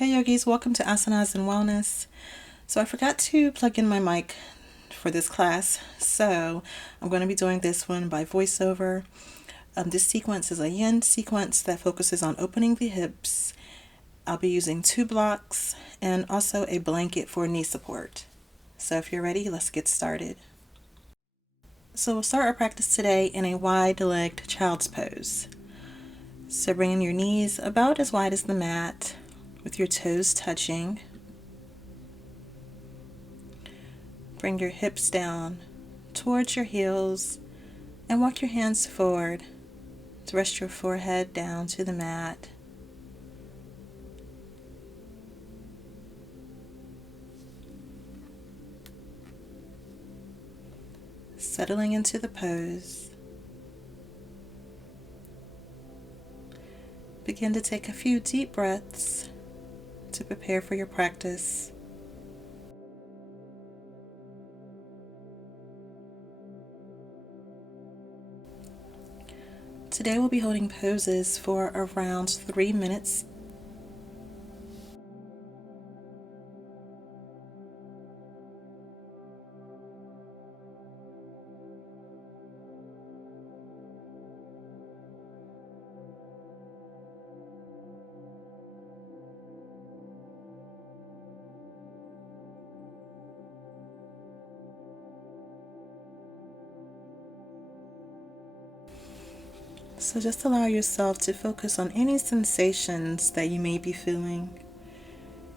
Hey yogis, welcome to Asanas and Wellness. So I forgot to plug in my mic for this class, so I'm going to be doing this one by voiceover. This sequence is a yin sequence that focuses on opening the hips. I'll be using 2 blocks and also a blanket for knee support. So if you're ready, let's get started. So we'll start our practice today in a wide-legged child's pose. So bringing your knees about as wide as the mat, with your toes touching. Bring your hips down towards your heels and walk your hands forward to rest your forehead down to the mat. Settling into the pose. Begin to take a few deep breaths to prepare for your practice. Today we'll be holding poses for around 3 minutes. So just allow yourself to focus on any sensations that you may be feeling.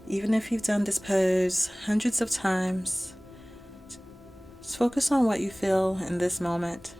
Even if you've done this pose hundreds of times, just focus on what you feel in this moment.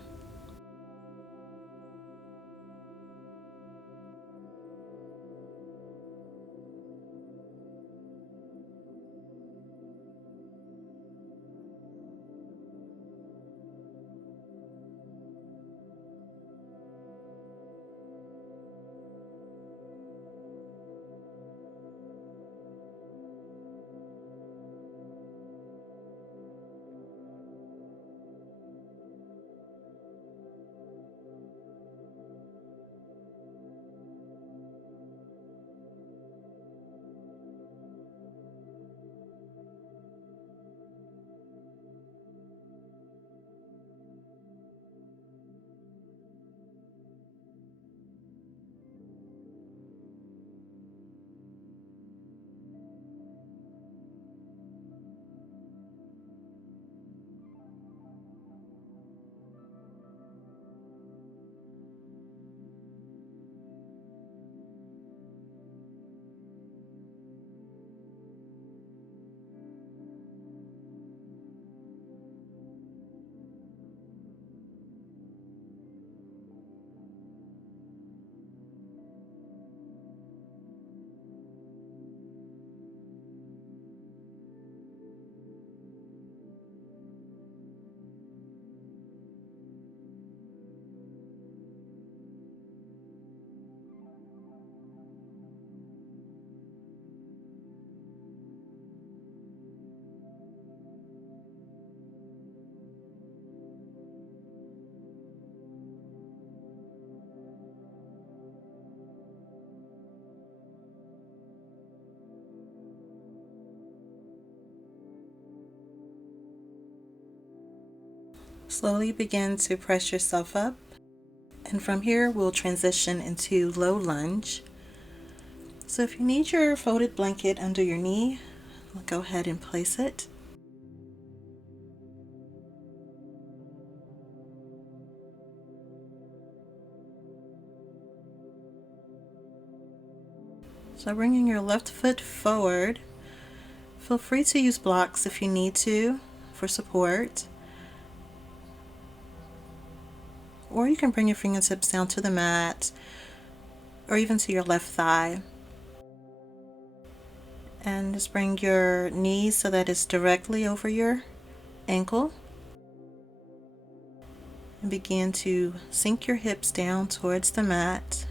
Slowly begin to press yourself up, and from here we'll transition into low lunge. So if you need your folded blanket under your knee, go ahead and place it. So bringing your left foot forward, feel free to use blocks if you need to for support. Or you can bring your fingertips down to the mat or even to your left thigh. And just bring your knee so that it's directly over your ankle. And begin to sink your hips down towards the mat.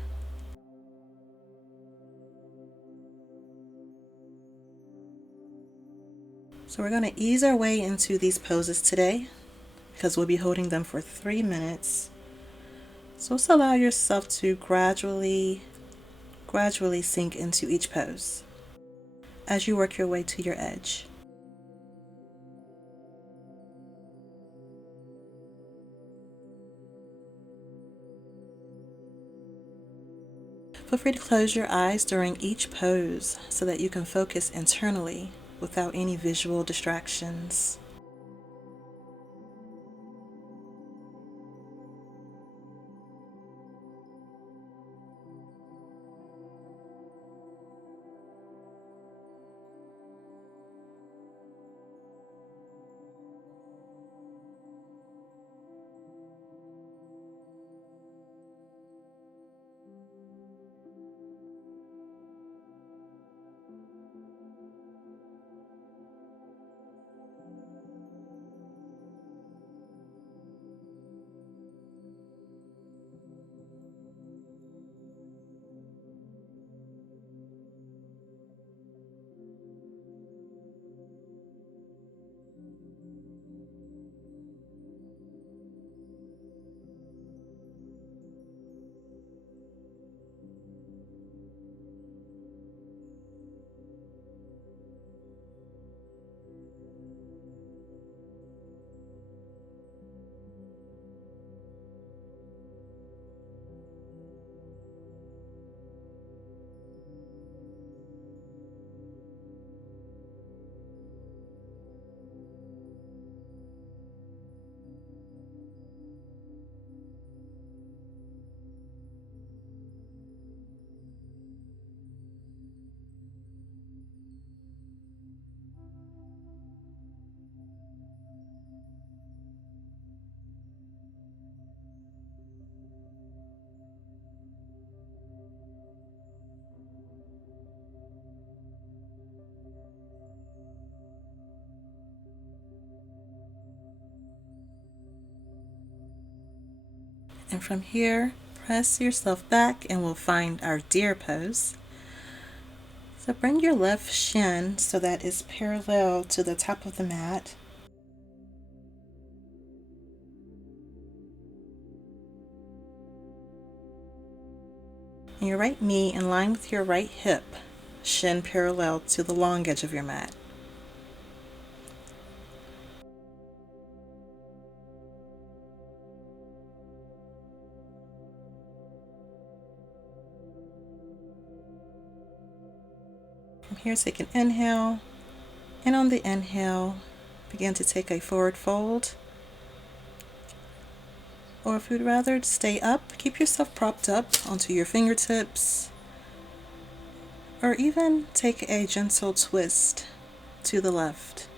So we're going to ease our way into these poses today because we'll be holding them for 3 minutes. So just allow yourself to gradually sink into each pose. as you work your way to your edge. Feel free to close your eyes during each pose so that you can focus internally without any visual distractions. And from here, press yourself back and we'll find our deer pose. So bring your left shin so that it's parallel to the top of the mat. And your right knee in line with your right hip, shin parallel to the long edge of your mat. From here, take an inhale, and on the inhale, begin to take a forward fold. Or if you'd rather stay up, keep yourself propped up onto your fingertips. Or even take a gentle twist to the left.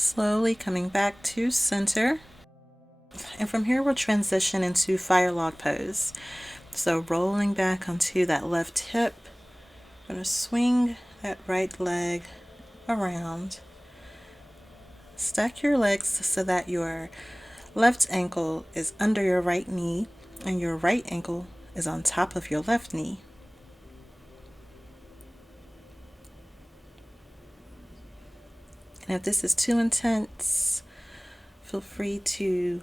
Slowly coming back to center. And from here we'll transition into fire log pose. So rolling back onto that left hip, I'm going to swing that right leg around. Stack your legs so that your left ankle is under your right knee and your right ankle is on top of your left knee. And if this is too intense, feel free to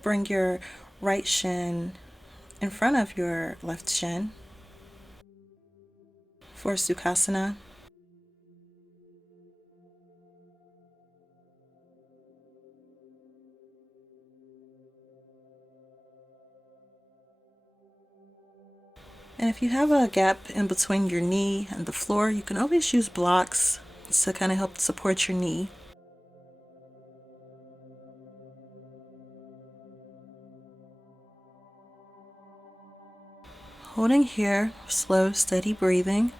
bring your right shin in front of your left shin for Sukhasana. And if you have a gap in between your knee and the floor, you can always use blocks to kind of help support your knee. Holding here, slow, steady breathing.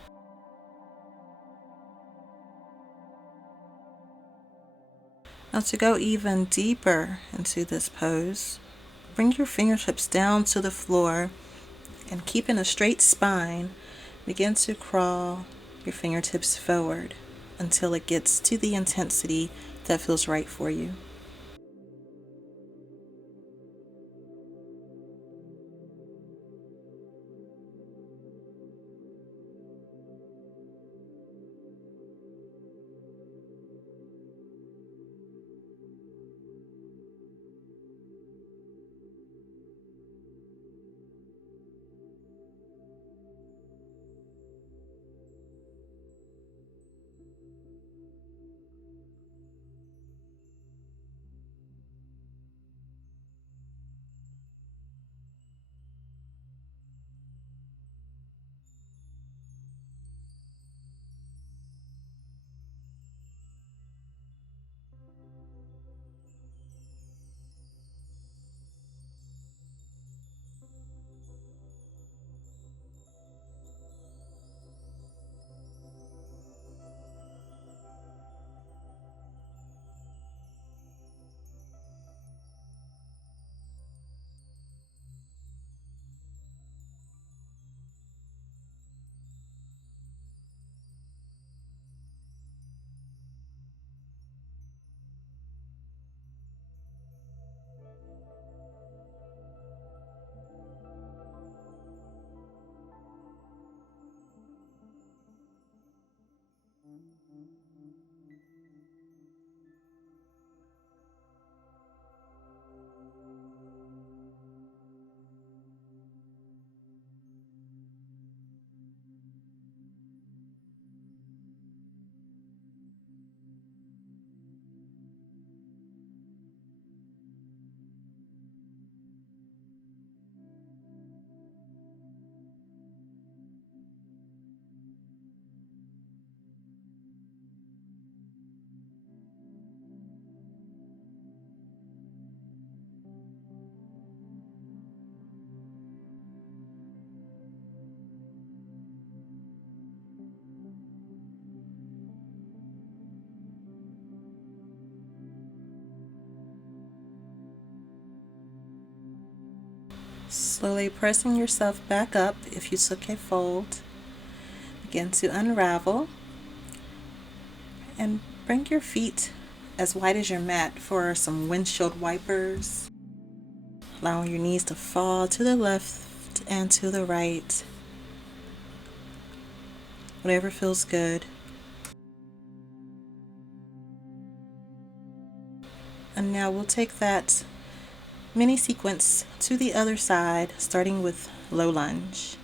Now to go even deeper into this pose, bring your fingertips down to the floor and keeping a straight spine, begin to crawl your fingertips forward until it gets to the intensity that feels right for you. Slowly pressing yourself back up if you took a fold. Begin to unravel and bring your feet as wide as your mat for some windshield wipers. Allowing your knees to fall to the left and to the right. Whatever feels good. And now we'll take that mini sequence to the other side, starting with low lunge.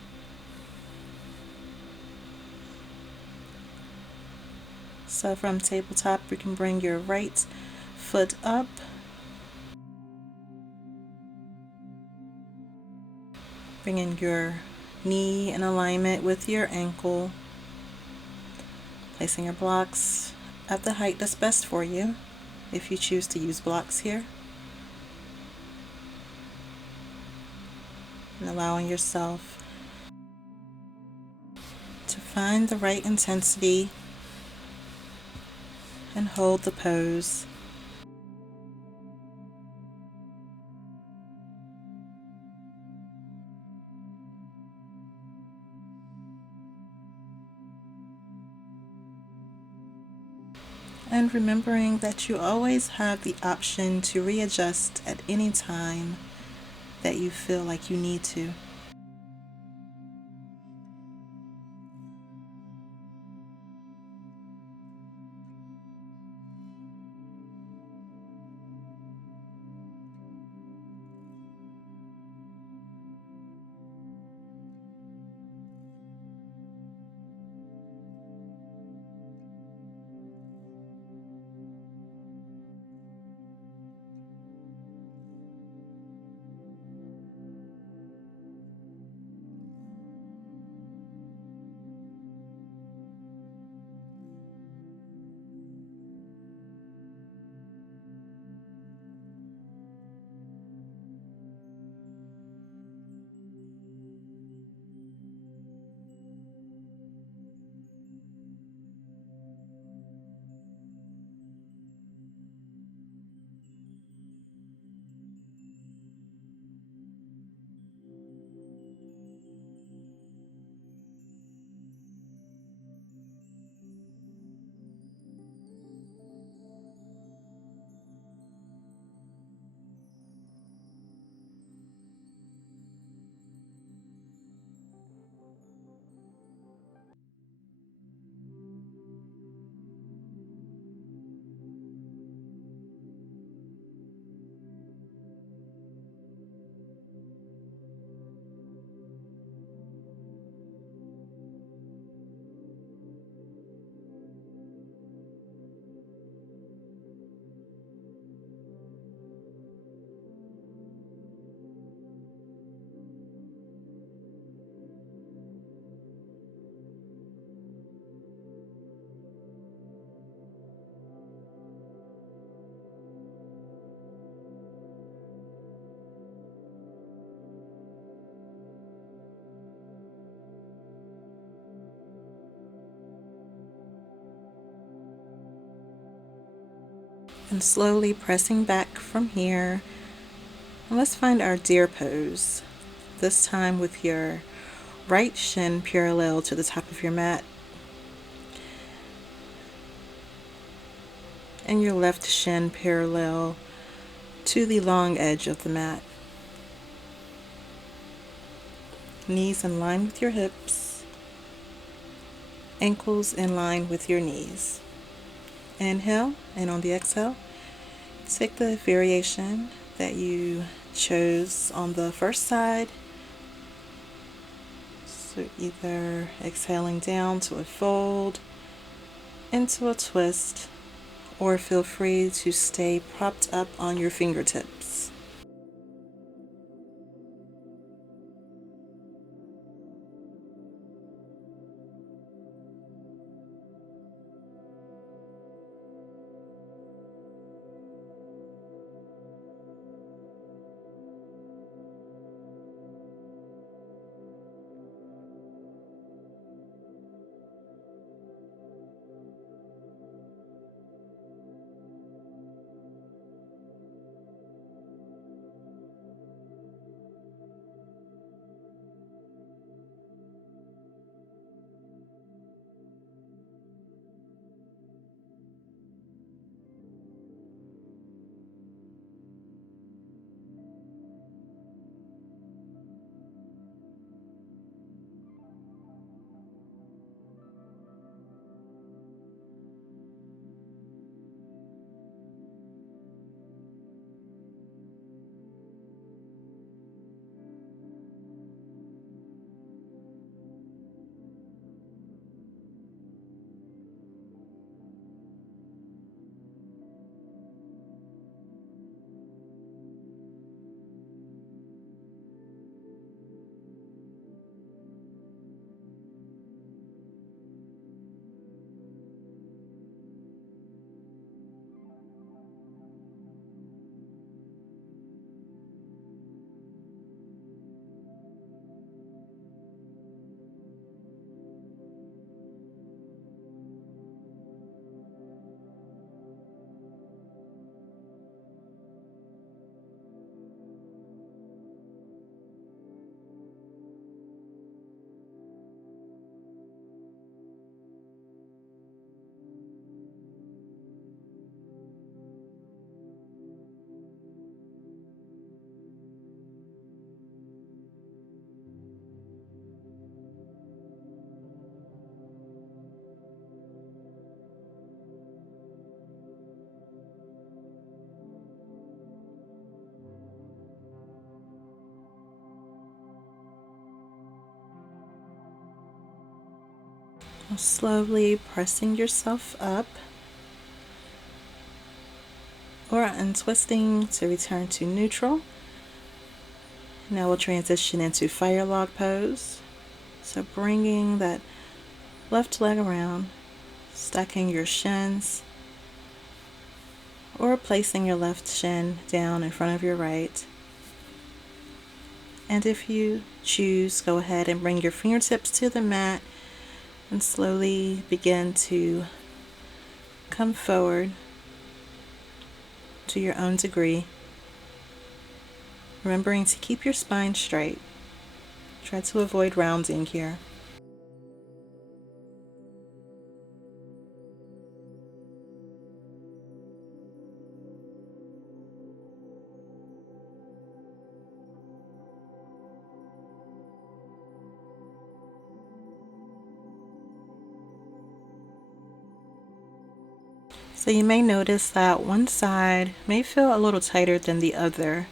So from tabletop, you can bring your right foot up, bringing your knee in alignment with your ankle, placing your blocks at the height that's best for you, if you choose to use blocks here. And allowing yourself to find the right intensity and hold the pose. And remembering that you always have the option to readjust at any time that you feel like you need to. And slowly pressing back from here. And let's find our deer pose. This time with your right shin parallel to the top of your mat and your left shin parallel to the long edge of the mat. Knees in line with your hips, ankles in line with your knees. Inhale, and on the exhale, take the variation that you chose on the first side. So either exhaling down to a fold, into a twist, or feel free to stay propped up on your fingertips. Slowly pressing yourself up or untwisting to return to neutral. Now we'll transition into fire log pose. So bringing that left leg around, stacking your shins, or placing your left shin down in front of your right. And if you choose, go ahead and bring your fingertips to the mat and slowly begin to come forward to your own degree, remembering to keep your spine straight. Try to avoid rounding here. So you may notice that one side may feel a little tighter than the other,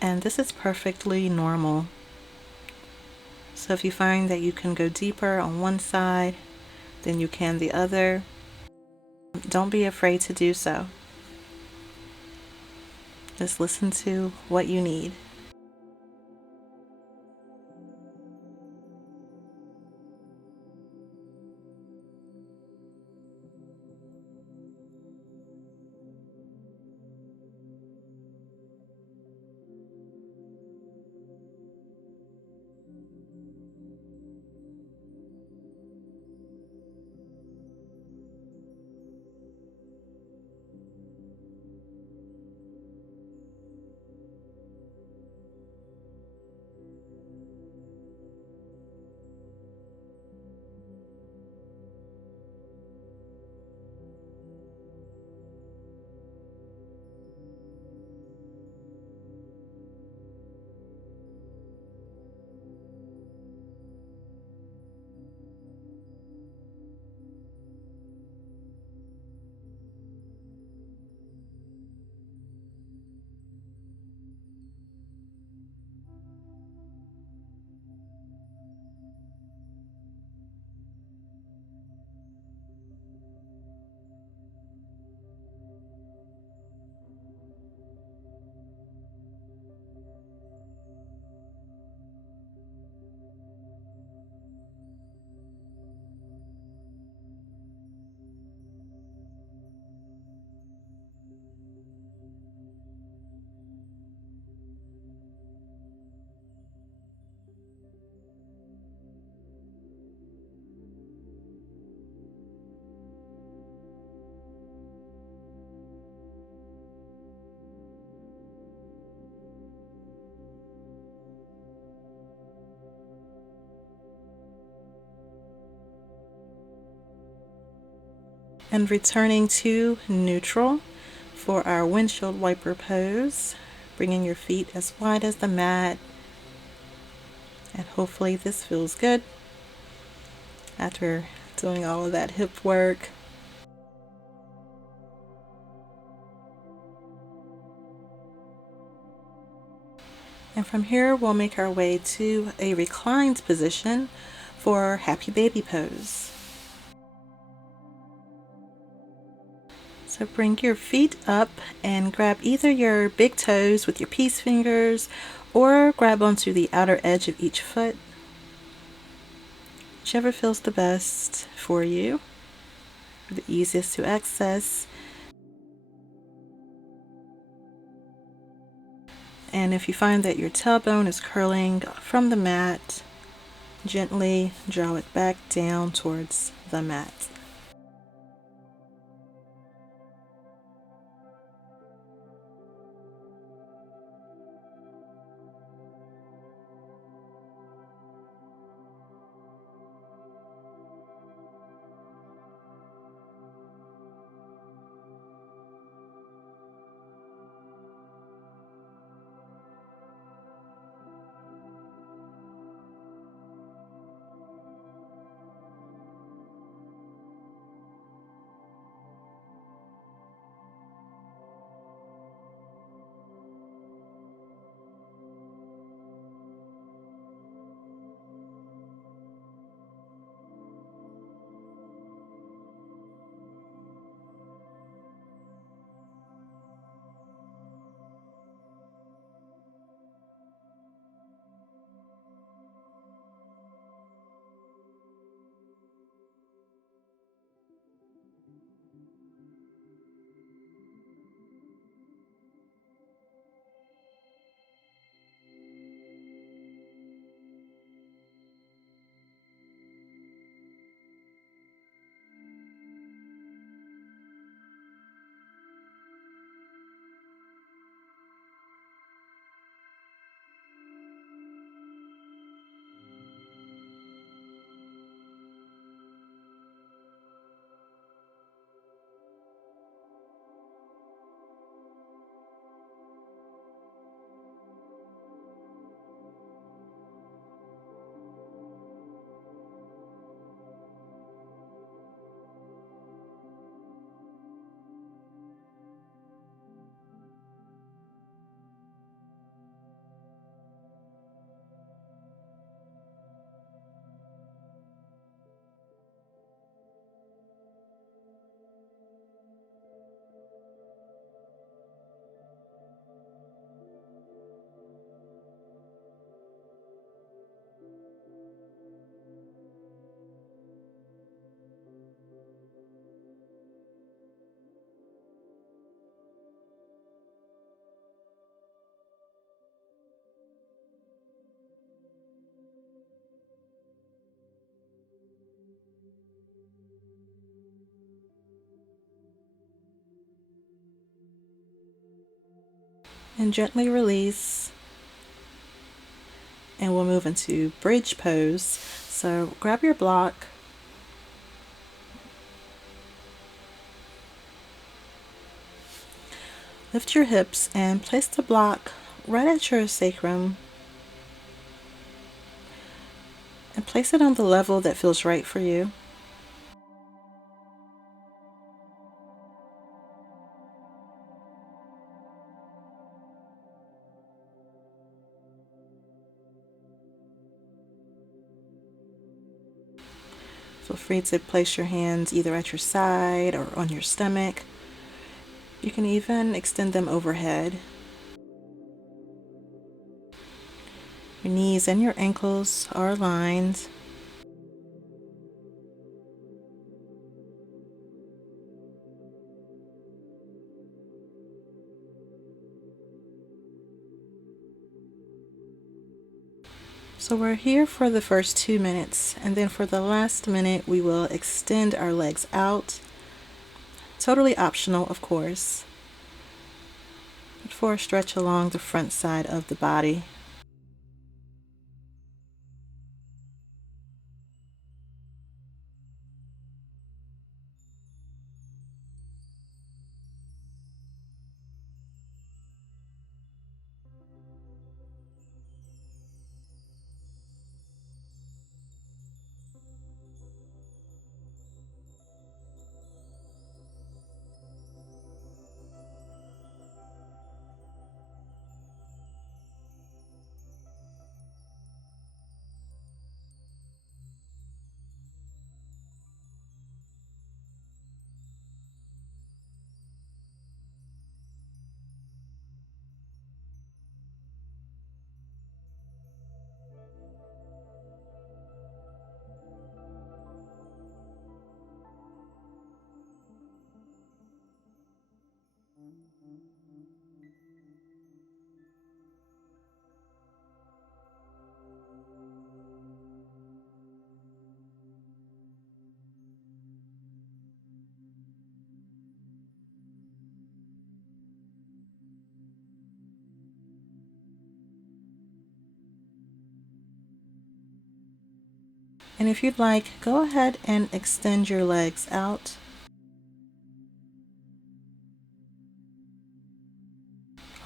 and this is perfectly normal. So if you find that you can go deeper on one side than you can the other, don't be afraid to do so. Just listen to what you need. And returning to neutral for our windshield wiper pose, bringing your feet as wide as the mat. And hopefully this feels good after doing all of that hip work. And from here, we'll make our way to a reclined position for happy baby pose. So bring your feet up and grab either your big toes with your peace fingers or grab onto the outer edge of each foot, whichever feels the best for you, the easiest to access. And if you find that your tailbone is curling from the mat, gently draw it back down towards the mat. And gently release. And we'll move into bridge pose. So grab your block. Lift your hips and place the block right at your sacrum. And place it on the level that feels right for you. Feel free to place your hands either at your side or on your stomach. You can even extend them overhead. Your knees and your ankles are aligned. So we're here for the first 2 minutes, and then for the last minute we will extend our legs out. Totally optional, of course, but for a stretch along the front side of the body. And if you'd like, go ahead and extend your legs out.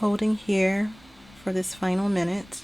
Holding here for this final minute.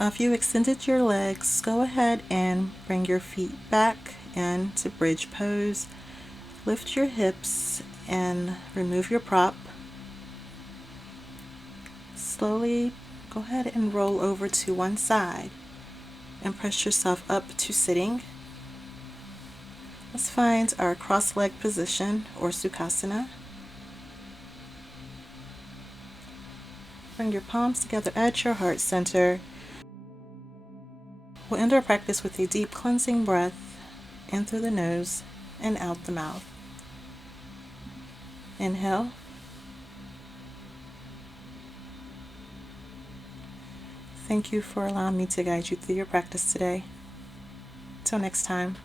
Now, if you extended your legs, go ahead and bring your feet back into bridge pose. Lift your hips and remove your prop. Slowly go ahead and roll over to one side and press yourself up to sitting. Let's find our cross-leg position or Sukhasana. Bring your palms together at your heart center. We'll end our practice with a deep cleansing breath in through the nose and out the mouth. Inhale. Thank you for allowing me to guide you through your practice today. Till next time.